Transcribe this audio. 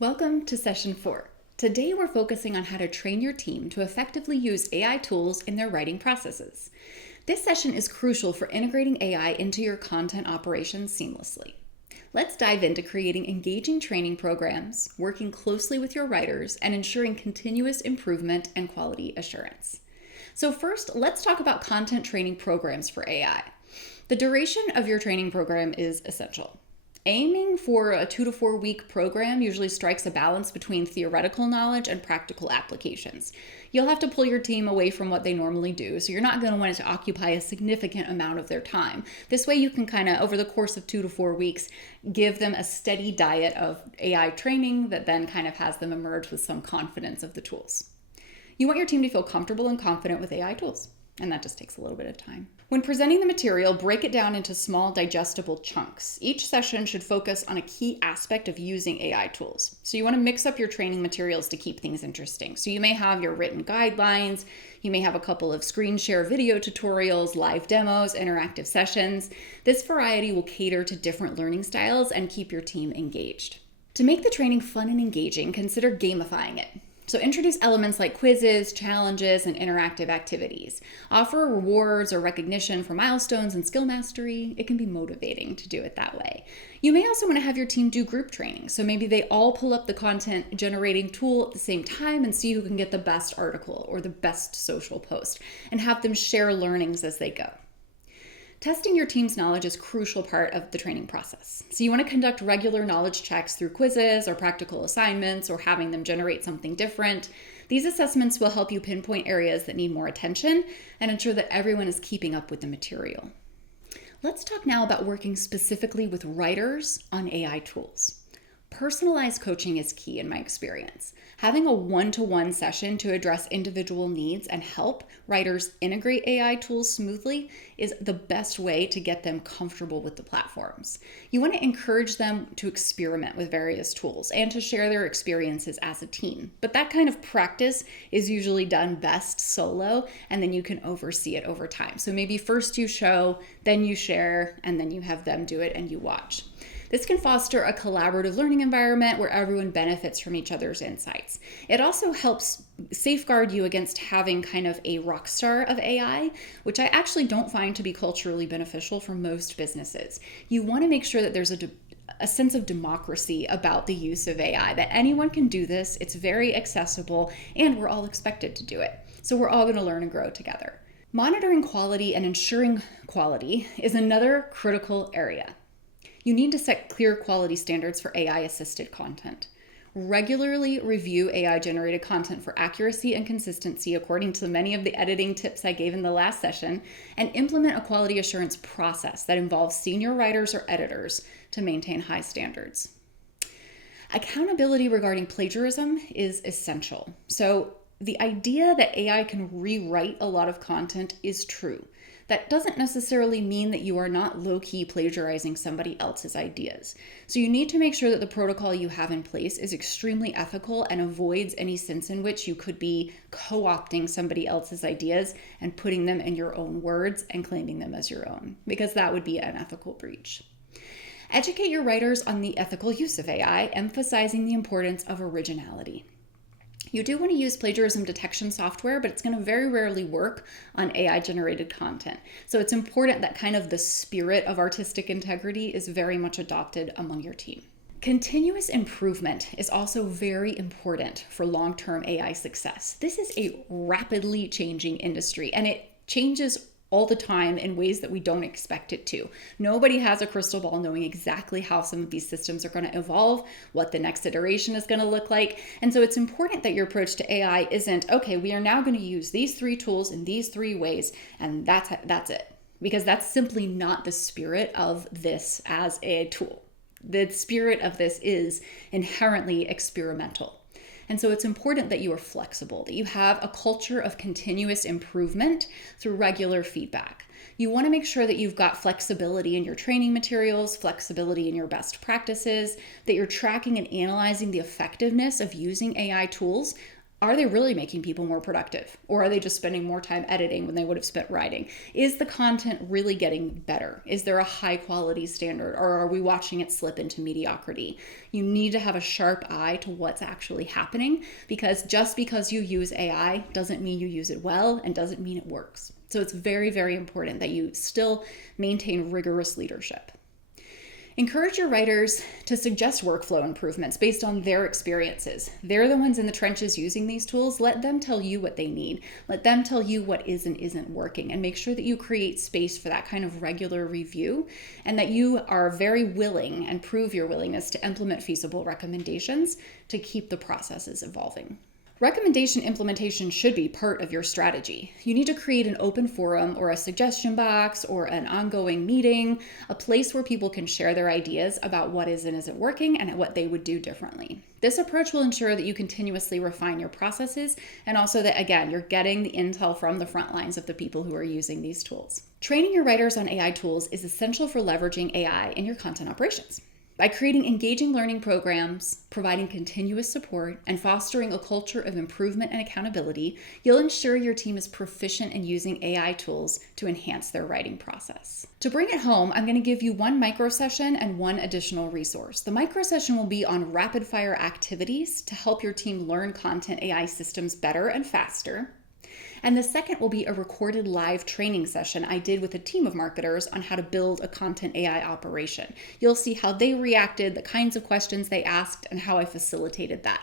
Welcome to session 4. Today we're focusing on how to train your team to effectively use AI tools in their writing processes. This session is crucial for integrating AI into your content operations seamlessly. Let's dive into creating engaging training programs, working closely with your writers, and ensuring continuous improvement and quality assurance. So first, let's talk about content training programs for AI. The duration of your training program is essential. Aiming for a 2 to 4 week program usually strikes a balance between theoretical knowledge and practical applications. You'll have to pull your team away from what they normally do, so you're not going to want it to occupy a significant amount of their time. This way you can kind of, over the course of 2 to 4 weeks, give them a steady diet of AI training that then kind of has them emerge with some confidence of the tools. You want your team to feel comfortable and confident with AI tools, and that just takes a little bit of time. When presenting the material, break it down into small, digestible chunks. Each session should focus on a key aspect of using AI tools. So you want to mix up your training materials to keep things interesting. So you may have your written guidelines, you may have a couple of screen share video tutorials, live demos, interactive sessions. This variety will cater to different learning styles and keep your team engaged. To make the training fun and engaging, consider gamifying it. So introduce elements like quizzes, challenges, and interactive activities. Offer rewards or recognition for milestones and skill mastery. It can be motivating to do it that way. You may also want to have your team do group training. So maybe they all pull up the content generating tool at the same time and see who can get the best article or the best social post, and have them share learnings as they go. Testing your team's knowledge is a crucial part of the training process. So you want to conduct regular knowledge checks through quizzes or practical assignments or having them generate something different. These assessments will help you pinpoint areas that need more attention and ensure that everyone is keeping up with the material. Let's talk now about working specifically with writers on AI tools. Personalized coaching is key in my experience. Having a one-to-one session to address individual needs and help writers integrate AI tools smoothly is the best way to get them comfortable with the platforms. You want to encourage them to experiment with various tools and to share their experiences as a team. But that kind of practice is usually done best solo, and then you can oversee it over time. So maybe first you show, then you share, and then you have them do it and you watch. This can foster a collaborative learning environment where everyone benefits from each other's insights. It also helps safeguard you against having kind of a rock star of AI, which I actually don't find to be culturally beneficial for most businesses. You want to make sure that there's a sense of democracy about the use of AI, that anyone can do this, it's very accessible, and we're all expected to do it. So we're all going to learn and grow together. Monitoring quality and ensuring quality is another critical area. You need to set clear quality standards for AI-assisted content. Regularly review AI-generated content for accuracy and consistency according to many of the editing tips I gave in the last session, and implement a quality assurance process that involves senior writers or editors to maintain high standards. Accountability regarding plagiarism is essential. So the idea that AI can rewrite a lot of content is true. That doesn't necessarily mean that you are not low-key plagiarizing somebody else's ideas. So you need to make sure that the protocol you have in place is extremely ethical and avoids any sense in which you could be co-opting somebody else's ideas and putting them in your own words and claiming them as your own, because that would be an ethical breach. Educate your writers on the ethical use of AI, emphasizing the importance of originality. You do want to use plagiarism detection software, but it's going to very rarely work on AI-generated content. So it's important that kind of the spirit of artistic integrity is very much adopted among your team. Continuous improvement is also very important for long-term AI success. This is a rapidly changing industry, and it changes all the time in ways that we don't expect it to. Nobody has a crystal ball knowing exactly how some of these systems are going to evolve, what the next iteration is going to look like. And so it's important that your approach to AI isn't, okay, we are now going to use these 3 tools in these 3 ways, and that's it. Because that's simply not the spirit of this as a tool. The spirit of this is inherently experimental. And so it's important that you are flexible, that you have a culture of continuous improvement through regular feedback. You want to make sure that you've got flexibility in your training materials, flexibility in your best practices, that you're tracking and analyzing the effectiveness of using AI tools Are they really making people more productive? Or are they just spending more time editing when they would have spent writing? Is the content really getting better? Is there a high quality standard, or are we watching it slip into mediocrity? You need to have a sharp eye to what's actually happening, because just because you use AI doesn't mean you use it well and doesn't mean it works. So it's very, very important that you still maintain rigorous leadership. Encourage your writers to suggest workflow improvements based on their experiences. They're the ones in the trenches using these tools. Let them tell you what they need. Let them tell you what is and isn't working, and make sure that you create space for that kind of regular review, and that you are very willing and prove your willingness to implement feasible recommendations to keep the processes evolving. Recommendation implementation should be part of your strategy. You need to create an open forum or a suggestion box or an ongoing meeting, a place where people can share their ideas about what is and isn't working and what they would do differently. This approach will ensure that you continuously refine your processes, and also that, again, you're getting the intel from the front lines of the people who are using these tools. Training your writers on AI tools is essential for leveraging AI in your content operations. By creating engaging learning programs, providing continuous support, and fostering a culture of improvement and accountability, you'll ensure your team is proficient in using AI tools to enhance their writing process. To bring it home, I'm going to give you one micro session and one additional resource. The micro session will be on rapid fire activities to help your team learn content AI systems better and faster. And the second will be a recorded live training session I did with a team of marketers on how to build a content AI operation. You'll see how they reacted, the kinds of questions they asked, and how I facilitated that.